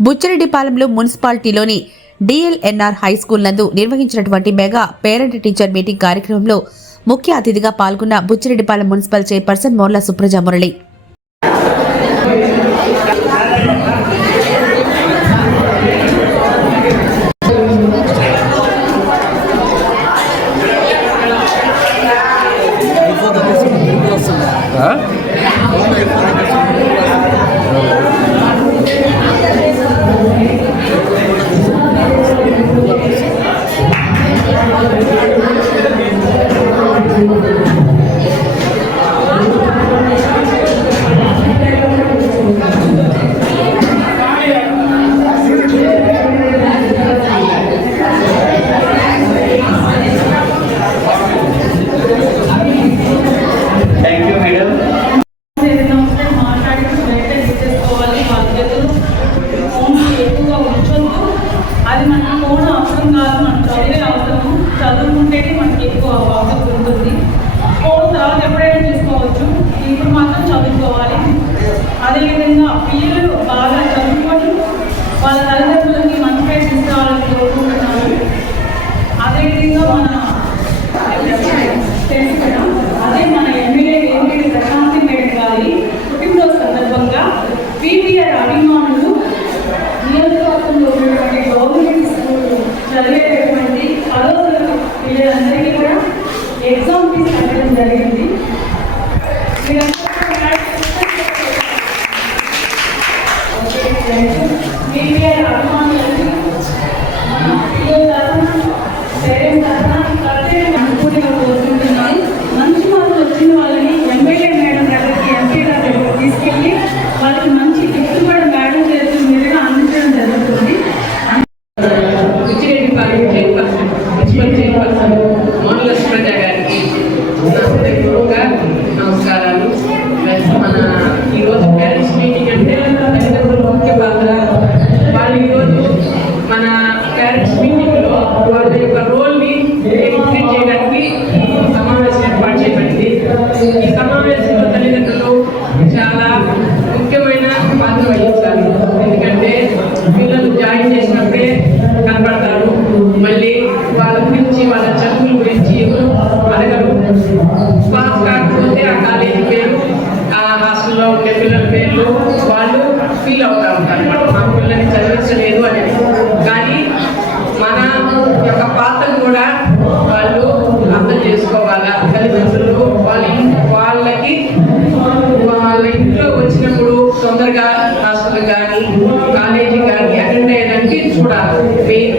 బుచ్చిరెడ్డిపాలెంలో మున్సిపాలిటీలోని DLNR high school నందు నిర్వహించినటువంటి మెగా పేరెంట్ టీచర్ మీటింగ్ కార్యక్రమంలో ముఖ్య అతిథిగా పాల్గొన్న Buchireddypalem municipal chairperson Morla Supraja Murali Huh? అది మనకు కూడా అవసరం కాదు అదేవిధంగా పిల్లలు బాగా చదువుకొని వాళ్ళ తల్లిదండ్రులకి మంచి పేరు తీసుకోవాలని కోరుకుంటున్నాను. అదేవిధంగా మన తెలుసు అదే మన ఎమ్మెల్యే వేమిరెడ్డి ప్రశాంతి మేడం గారి పుట్టినరోజు సందర్భంగా పీవీఆర్ అభిమానులు నియోజకవర్గంలో ఉన్నటువంటి గవర్నమెంట్ స్కూల్ చదివేటటువంటి పదో తరగతి పిల్లలందరికీ కూడా ఎగ్జామ్ ఫీజు కట్టడం జరిగింది. ఇలా 你的他？别人的 ఈ తల్లిదండ్రులు చాలా ముఖ్యమైన పాత్ర వహించాలి ఎందుకంటే పిల్లలు జాయిన్ చేసినప్పుడే కనపడతారు మళ్ళీ వాళ్ళ గురించి వాళ్ళ చదువుల గురించి ఎవరు అడగరు. పాస్ కాకపోతే ఆ కాలేజీ పేరు ఆ హాస్టల్లో ఉండే పిల్లల పేర్లు వాళ్ళు తొందరగా